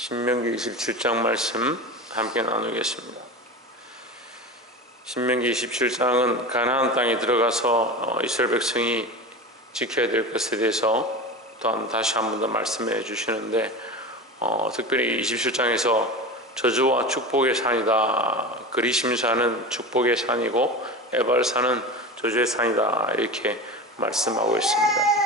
신명기 27장 말씀 함께 나누겠습니다. 신명기 27장은 가나안 땅에 들어가서 이스라엘 백성이 지켜야 될 것에 대해서 또한 다시 한 번 더 말씀해 주시는데, 특별히 27장에서 저주와 축복의 산이다, 그리심산은 축복의 산이고 에발산은 저주의 산이다, 이렇게 말씀하고 있습니다.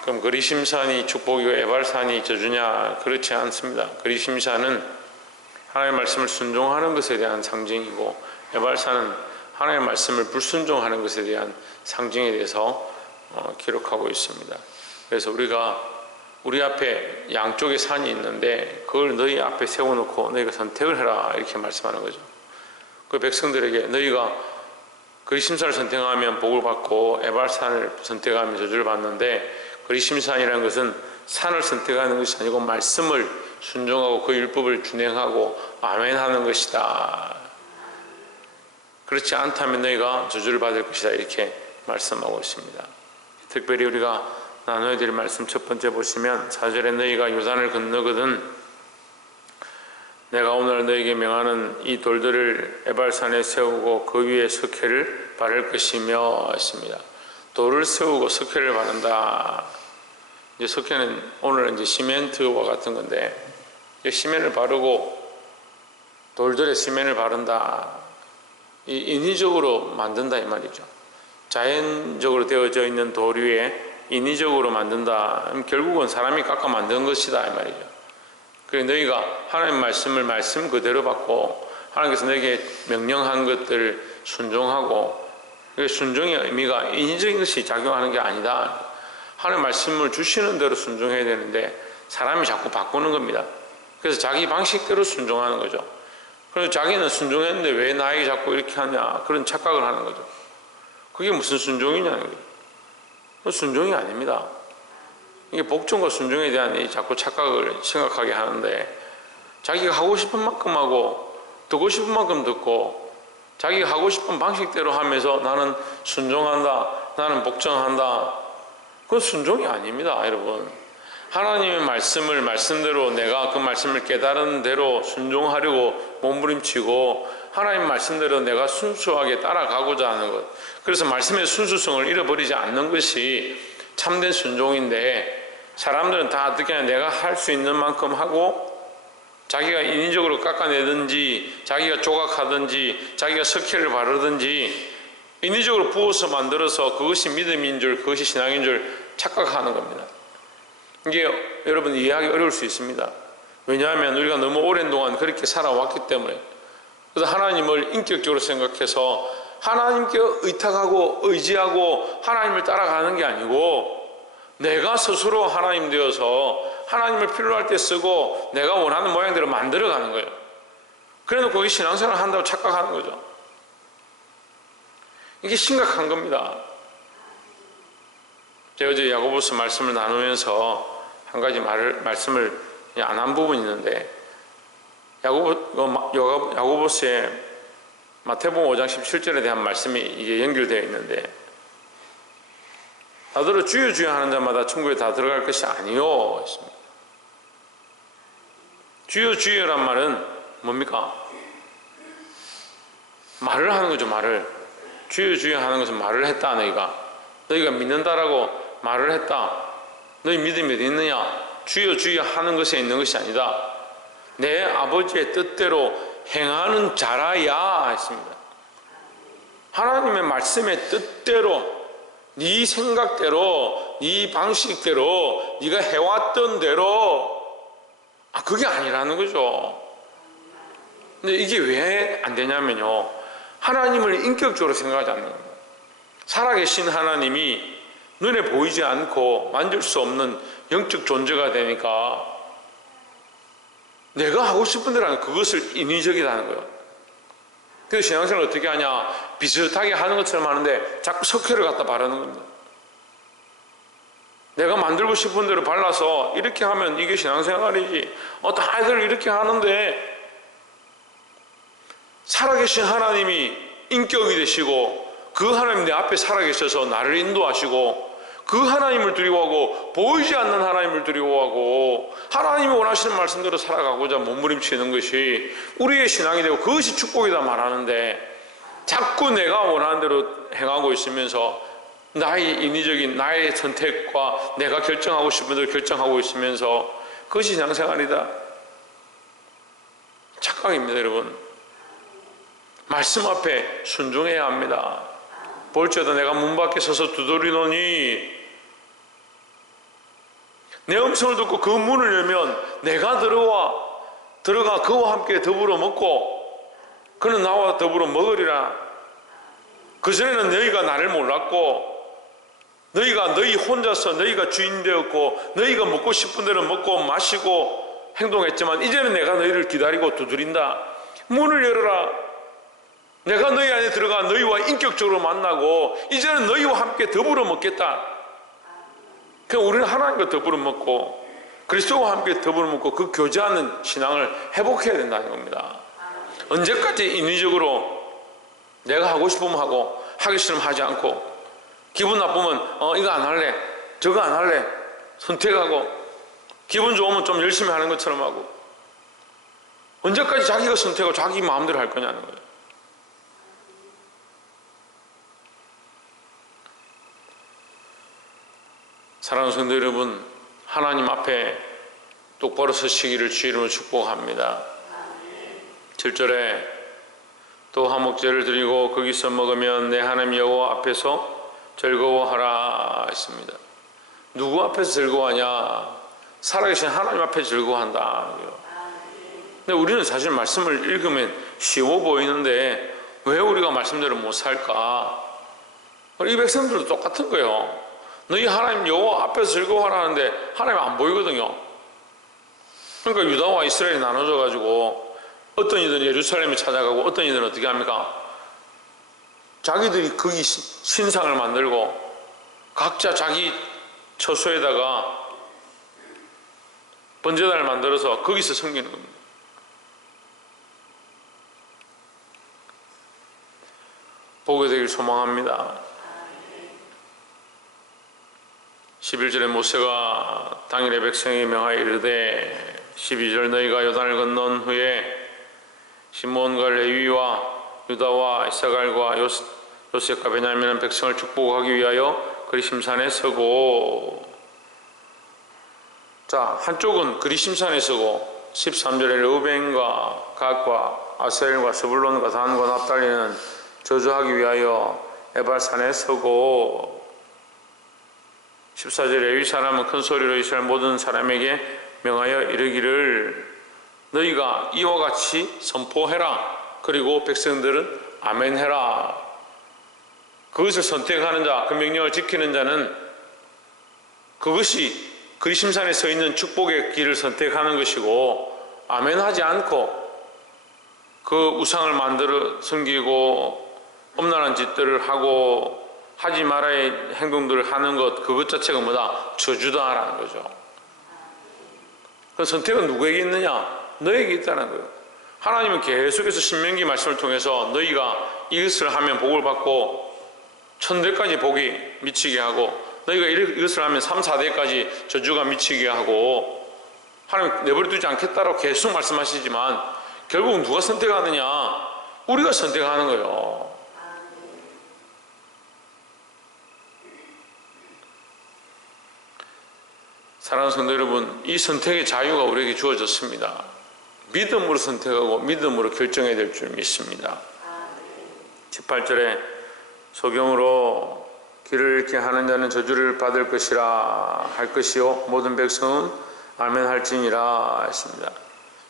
그럼 그리심산이 축복이고 에발산이 저주냐? 그렇지 않습니다. 그리심산은 하나님의 말씀을 순종하는 것에 대한 상징이고, 에발산은 하나님의 말씀을 불순종하는 것에 대한 상징에 대해서 기록하고 있습니다. 그래서 우리 앞에 양쪽에 산이 있는데 그걸 너희 앞에 세워놓고 너희가 선택을 해라, 이렇게 말씀하는 거죠. 그 백성들에게 너희가 그리심산을 선택하면 복을 받고 에발산을 선택하면 저주를 받는데, 그리심산이라는 것은 산을 선택하는 것이 아니고 말씀을 순종하고 그 율법을 준행하고 아멘하는 것이다. 그렇지 않다면 너희가 저주를 받을 것이다, 이렇게 말씀하고 있습니다. 특별히 우리가 나눠야 될 말씀 첫 번째 보시면 4절에 너희가 요단을 건너거든 내가 오늘 너희에게 명하는 이 돌들을 에발산에 세우고 그 위에 석회를 바를 것이며 했습니다. 돌을 세우고 석회를 바른다. 이제 석회는 오늘은 이제 시멘트와 같은 건데, 시멘을 바르고 돌들에 시멘을 바른다. 인위적으로 만든다, 이 말이죠. 자연적으로 되어져 있는 돌 위에 인위적으로 만든다. 결국은 사람이 깎아 만든 것이다, 이 말이죠. 그래서 너희가 하나님 말씀을 말씀 그대로 받고 하나님께서 너에게 명령한 것들을 순종하고, 순종의 의미가 인위적인 것이 작용하는 게 아니다. 하나님 말씀을 주시는 대로 순종해야 되는데 사람이 자꾸 바꾸는 겁니다. 그래서 자기 방식대로 순종하는 거죠. 그래서 자기는 순종했는데 왜 나에게 자꾸 이렇게 하냐, 그런 착각을 하는 거죠. 그게 무슨 순종이냐는 거예요. 순종이 아닙니다. 이게 복종과 순종에 대한 이 자꾸 착각을 생각하게 하는데, 자기가 하고 싶은 만큼 하고 듣고 싶은 만큼 듣고 자기가 하고 싶은 방식대로 하면서 나는 순종한다, 나는 복종한다, 그건 순종이 아닙니다, 여러분. 하나님의 말씀을 말씀대로 내가 그 말씀을 깨달은 대로 순종하려고 몸부림치고 하나님 말씀대로 내가 순수하게 따라가고자 하는 것, 그래서 말씀의 순수성을 잃어버리지 않는 것이 참된 순종인데, 사람들은 다 어떻게 하냐, 내가 할 수 있는 만큼 하고 자기가 인위적으로 깎아내든지 자기가 조각하든지 자기가 석회를 바르든지 인위적으로 부어서 만들어서 그것이 믿음인 줄, 그것이 신앙인 줄 착각하는 겁니다. 이게 여러분 이해하기 어려울 수 있습니다. 왜냐하면 우리가 너무 오랜 동안 그렇게 살아왔기 때문에. 그래서 하나님을 인격적으로 생각해서 하나님께 의탁하고 의지하고 하나님을 따라가는 게 아니고, 내가 스스로 하나님 되어서 하나님을 필요로 할 때 쓰고 내가 원하는 모양대로 만들어가는 거예요. 그래도 거기 신앙생활을 한다고 착각하는 거죠. 이게 심각한 겁니다. 제가 어제 야고보서 말씀을 나누면서 한 가지 말씀을 안 한 부분이 있는데, 야고보서의 마태복음 5장 17절에 대한 말씀이 이게 연결되어 있는데, 나더러 주여 주여 하는 자마다 천국에 다 들어갈 것이 아니요 했습니다. 주여 주여란 말은 뭡니까? 말을 하는 거죠. 말을. 주여 주여 하는 것은 말을 했다. 너희가 믿는다라고 말을 했다. 너희 믿음이 어디 있느냐? 주여 주여 하는 것에 있는 것이 아니다. 내 아버지의 뜻대로 행하는 자라야 했습니다. 하나님의 말씀의 뜻대로, 네 생각대로, 네 방식대로, 네가 해왔던 대로, 그게 아니라는 거죠. 근데 이게 왜 안 되냐면요, 하나님을 인격적으로 생각하지 않는 겁니다. 살아계신 하나님이 눈에 보이지 않고 만질 수 없는 영적 존재가 되니까 내가 하고 싶은 대로 하는 그것을 인위적이라는 거예요. 그래서 신앙생활을 어떻게 하냐, 비슷하게 하는 것처럼 하는데 자꾸 석회를 갖다 바르는 겁니다. 내가 만들고 싶은 대로 발라서 이렇게 하면 이게 신앙생활이지, 다들 이렇게 하는데, 살아계신 하나님이 인격이 되시고 그 하나님 내 앞에 살아계셔서 나를 인도하시고 그 하나님을 두려워하고 보이지 않는 하나님을 두려워하고 하나님이 원하시는 말씀대로 살아가고자 몸부림치는 것이 우리의 신앙이 되고 그것이 축복이다 말하는데, 자꾸 내가 원하는 대로 행하고 있으면서 나의 인위적인 나의 선택과 내가 결정하고 싶은 대로 결정하고 있으면서 그것이 신앙생활이다. 착각입니다, 여러분. 말씀 앞에 순종해야 합니다. 볼지어다 내가 문 밖에 서서 두드리노니, 내 음성을 듣고 그 문을 열면 내가 들어가 그와 함께 더불어 먹고 그는 나와 더불어 먹으리라. 그전에는 너희가 나를 몰랐고 너희가 너희 혼자서 너희가 주인 되었고 너희가 먹고 싶은 대로 먹고 마시고 행동했지만 이제는 내가 너희를 기다리고 두드린다. 문을 열어라. 내가 너희 안에 들어가 너희와 인격적으로 만나고 이제는 너희와 함께 더불어 먹겠다. 그러니까 우리는 하나님과 더불어 먹고 그리스도와 함께 더불어 먹고 그 교제하는 신앙을 회복해야 된다는 겁니다. 언제까지 인위적으로 내가 하고 싶으면 하고 하기 싫으면 하지 않고 기분 나쁘면 이거 안 할래 저거 안 할래 선택하고 기분 좋으면 좀 열심히 하는 것처럼 하고, 언제까지 자기가 선택하고 자기 마음대로 할 거냐는 거예요. 사랑하는 성도 여러분, 하나님 앞에 똑바로 서시기를 주의 이름으로 축복합니다. 7절에 또 화목제를 드리고 거기서 먹으면 내 하나님 여호와 앞에서 즐거워하라 했습니다. 누구 앞에서 즐거워하냐? 살아계신 하나님 앞에 즐거워한다. 근데 우리는 사실 말씀을 읽으면 쉬워 보이는데 왜 우리가 말씀대로 못 살까? 이 백성들도 똑같은 거예요. 너희 하나님 여호와 앞에서 즐거워하라는데 하나님 안 보이거든요. 그러니까 유다와 이스라엘이 나눠져 가지고 어떤 이들은 예루살렘에 찾아가고 어떤 이들은 어떻게 합니까? 자기들이 거기 신상을 만들고 각자 자기 처소에다가 번제단을 만들어서 거기서 섬기는 겁니다. 보게 되길 소망합니다. 11절에 모세가 당일에 백성에게 명하여 이르되 12절 너희가 요단을 건넌 후에 시몬과 레위와 유다와 이사갈과 요셉과 베냐민은 백성을 축복하기 위하여 그리심산에 서고, 자, 한쪽은 그리심산에 서고 13절에 르우벤과 갓과 아셀과 스불론과 단과 납달리는 저주하기 위하여 에발산에 서고, 14절에 레위 사람은 큰 소리로 이스라엘 모든 사람에게 명하여 이르기를 너희가 이와 같이 선포해라. 그리고 백성들은 아멘해라. 그것을 선택하는 자, 그 명령을 지키는 자는 그것이 그리심산에 서 있는 축복의 길을 선택하는 것이고, 아멘하지 않고 그 우상을 만들어 섬기고 엄란한 짓들을 하고 하지 말아야 행동들을 하는 것, 그것 자체가 뭐다? 저주다라는 거죠. 그 선택은 누구에게 있느냐? 너에게 있다는 거예요. 하나님은 계속해서 신명기 말씀을 통해서 너희가 이것을 하면 복을 받고 천대까지 복이 미치게 하고 너희가 이것을 하면 3, 4대까지 저주가 미치게 하고 하나님 내버려 두지 않겠다라고 계속 말씀하시지만 결국은 누가 선택하느냐? 우리가 선택하는 거예요. 사랑하는 성도 여러분, 이 선택의 자유가 우리에게 주어졌습니다. 믿음으로 선택하고 믿음으로 결정해야 될 줄 믿습니다. 18절에 소경으로 길을 잃게 하는 자는 저주를 받을 것이라 할 것이요 모든 백성은 아멘할지니라 했습니다.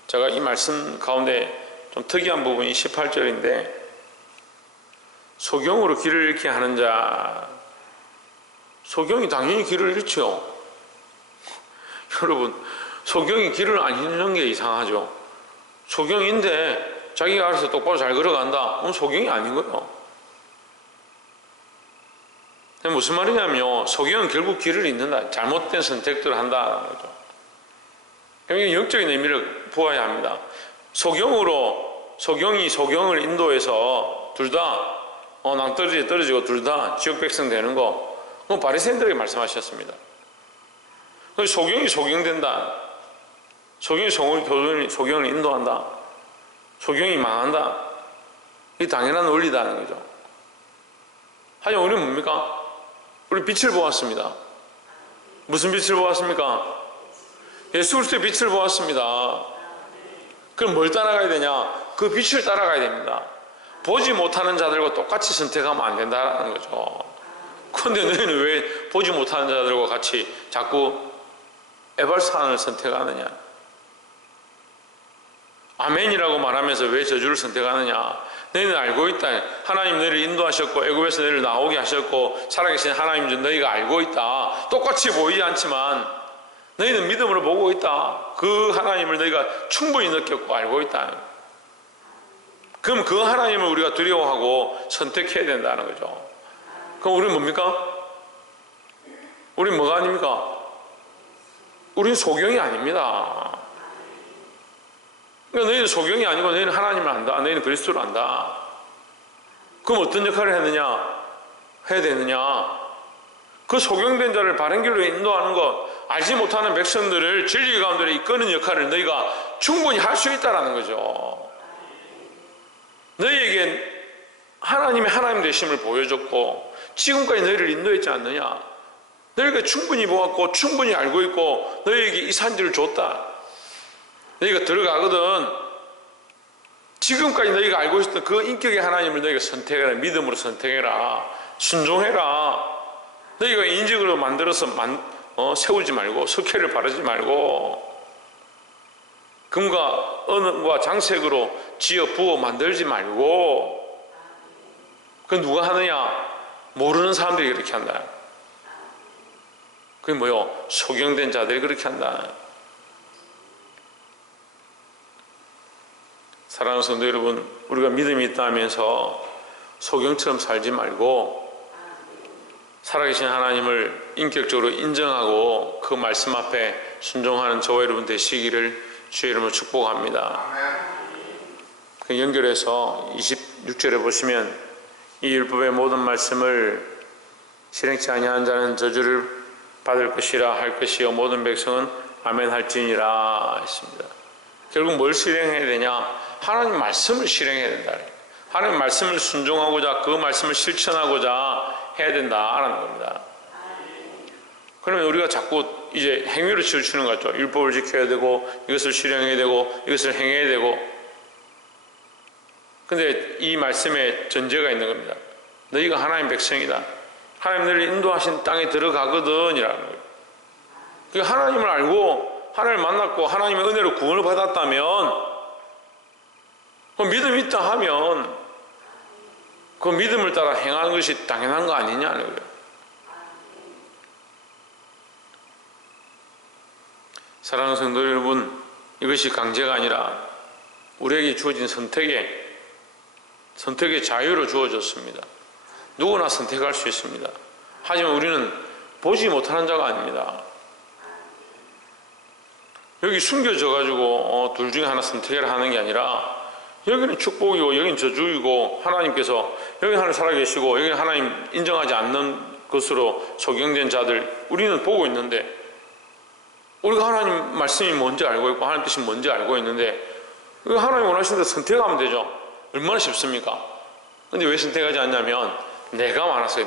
제가 이 말씀 가운데 좀 특이한 부분이 18절인데, 소경으로 길을 잃게 하는 자, 소경이 당연히 길을 잃죠. 여러분, 소경이 길을 안 잃는 게 이상하죠. 소경인데 자기가 알아서 똑바로 잘 걸어간다? 그건 소경이 아닌 거예요. 무슨 말이냐면 소경은 결국 길을 잃는다. 잘못된 선택들을 한다는 거죠. 그러니까 영적인 의미를 부어야 합니다. 소경이 소경을 인도해서 둘 다 낭떠러지에 떨어지고 둘 다 지옥 백성 되는 거, 그건 바리새인들에게 말씀하셨습니다. 소경이 소경된다. 소경이 소경을 인도한다. 소경이 망한다. 이게 당연한 원리다는 거죠. 하지만 우리는 뭡니까? 우리 빛을 보았습니다. 무슨 빛을 보았습니까? 예수 그리스도의 빛을 보았습니다. 그럼 뭘 따라가야 되냐? 그 빛을 따라가야 됩니다. 보지 못하는 자들과 똑같이 선택하면 안 된다는 거죠. 그런데 너희는 왜 보지 못하는 자들과 같이 자꾸 에발산을 선택하느냐? 아멘이라고 말하면서 왜 저주를 선택하느냐? 너희는 알고 있다. 하나님 너희를 인도하셨고 애굽에서 너희를 나오게 하셨고 살아계신 하나님 중 너희가 알고 있다. 똑같이 보이지 않지만 너희는 믿음으로 보고 있다. 그 하나님을 너희가 충분히 느꼈고 알고 있다. 그럼 그 하나님을 우리가 두려워하고 선택해야 된다는 거죠. 그럼 우리는 뭡니까? 우리는 뭐가 아닙니까? 우리는 소경이 아닙니다. 그러니까 너희는 소경이 아니고 너희는 하나님을 안다. 너희는 그리스도를 안다. 그럼 어떤 역할을 해야 되느냐? 그 소경된 자를 바른 길로 인도하는 것, 알지 못하는 백성들을 진리 가운데 이끄는 역할을 너희가 충분히 할 수 있다는 거죠. 너희에게 하나님의 하나님 되심을 보여줬고 지금까지 너희를 인도했지 않느냐? 너희가 충분히 보았고 충분히 알고 있고 너희에게 이 산지를 줬다. 너희가 들어가거든 지금까지 너희가 알고 있었던 그 인격의 하나님을 너희가 선택해라. 믿음으로 선택해라. 순종해라. 너희가 인적으로 만들어서 세우지 말고 석회를 바르지 말고 금과 은과 장색으로 지어 부어 만들지 말고. 그 누가 하느냐? 모르는 사람들이 그렇게 한다. 그게 뭐요? 소경된 자들이 그렇게 한다. 사랑하는 성도 여러분, 우리가 믿음이 있다 하면서 소경처럼 살지 말고 살아계신 하나님을 인격적으로 인정하고 그 말씀 앞에 순종하는 저와 여러분 되시기를 주의 이름으로 축복합니다. 그 연결해서 26절에 보시면 이 율법의 모든 말씀을 실행치 아니하는 자는 저주를 받을 것이라 할 것이요 모든 백성은 아멘 할지니라 했습니다. 결국 뭘 실행해야 되냐? 하나님 말씀을 실행해야 된다. 하나님 말씀을 순종하고자 그 말씀을 실천하고자 해야 된다라는 겁니다. 그러면 우리가 자꾸 이제 행위로 치우치는 것 같죠. 율법을 지켜야 되고 이것을 실행해야 되고 이것을 행해야 되고. 근데 이 말씀에 전제가 있는 겁니다. 너희가 하나님 백성이다. 하나님 너희를 인도하신 땅에 들어가거든 이라는 거예요. 그러니까 하나님을 알고 하나님을 만났고 하나님의 은혜로 구원을 받았다면 믿음이 있다 하면 그 믿음을 따라 행하는 것이 당연한 거 아니냐는 거예요. 사랑하는 성도 여러분, 이것이 강제가 아니라 우리에게 주어진 선택의 자유로 주어졌습니다. 누구나 선택할 수 있습니다. 하지만 우리는 보지 못하는 자가 아닙니다. 여기 숨겨져 가지고 둘 중에 하나 선택을 하는 게 아니라 여기는 축복이고 여기는 저주이고 하나님께서 여기 하나님 살아계시고 여기는 하나님 인정하지 않는 것으로 소경된 자들 우리는 보고 있는데 우리가 하나님 말씀이 뭔지 알고 있고 하나님 뜻이 뭔지 알고 있는데 하나님 원하시는 대로 선택하면 되죠. 얼마나 쉽습니까? 근데 왜 선택하지 않냐면 내가 많았어요.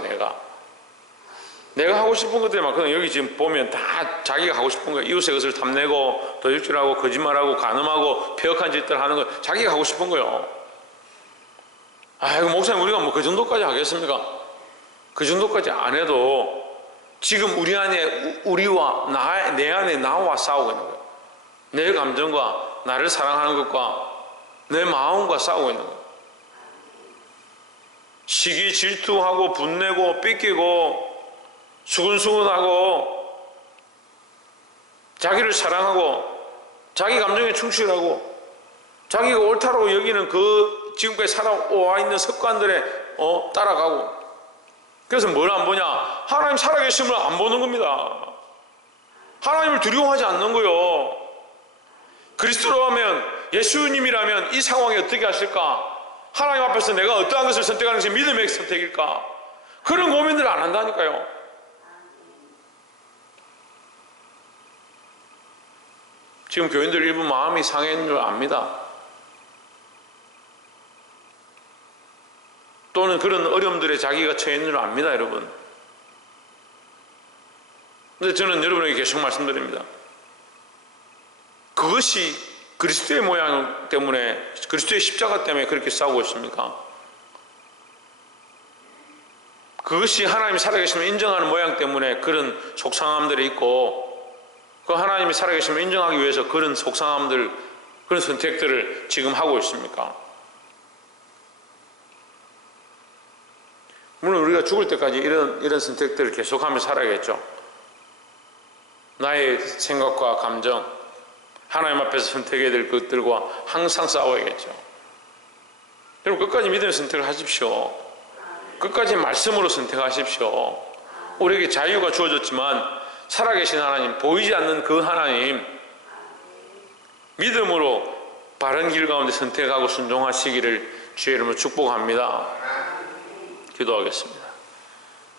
내가 하고 싶은 것들이 많거든. 여기 지금 보면 다 자기가 하고 싶은 거 이웃의 것을 탐내고 도둑질하고 거짓말하고 간음하고 폐역한 짓들 하는 거 자기가 하고 싶은 거요. 아이고 목사님 우리가 뭐 그 정도까지 하겠습니까? 그 정도까지 안 해도 지금 우리 안에 우리와 내 안에 나와 싸우고 있는 거예요. 내 감정과 나를 사랑하는 것과 내 마음과 싸우고 있는 거예요. 시기 질투하고 분내고 삐끼고 수근수근하고 자기를 사랑하고 자기 감정에 충실하고 자기가 옳다고 여기는 그 지금까지 살아와 있는 습관들에 따라가고. 그래서 뭘 안 보냐? 하나님 살아계심을 안 보는 겁니다. 하나님을 두려워하지 않는 거요. 그리스도라면 예수님이라면 이 상황에 어떻게 하실까? 하나님 앞에서 내가 어떠한 것을 선택하는 것이 믿음의 선택일까? 그런 고민들을 안 한다니까요. 지금 교인들 일부 마음이 상해있는 줄 압니다. 또는 그런 어려움들에 자기가 처해 있는 줄 압니다, 여러분. 근데 저는 여러분에게 계속 말씀드립니다. 그것이 그리스도의 모양 때문에, 그리스도의 십자가 때문에 그렇게 싸우고 있습니까? 그것이 하나님이 살아계심을 인정하는 모양 때문에 그런 속상함들이 있고, 그 하나님이 살아계심을 인정하기 위해서 그런 속상함들, 그런 선택들을 지금 하고 있습니까? 물론 우리가 죽을 때까지 이런 선택들을 계속하며 살아야겠죠. 나의 생각과 감정, 하나님 앞에서 선택해야 될 것들과 항상 싸워야겠죠. 여러분 끝까지 믿음의 선택을 하십시오. 끝까지 말씀으로 선택하십시오. 우리에게 자유가 주어졌지만 살아계신 하나님, 보이지 않는 그 하나님, 믿음으로 바른 길 가운데 선택하고 순종하시기를 주의 이름으로 축복합니다. 기도하겠습니다.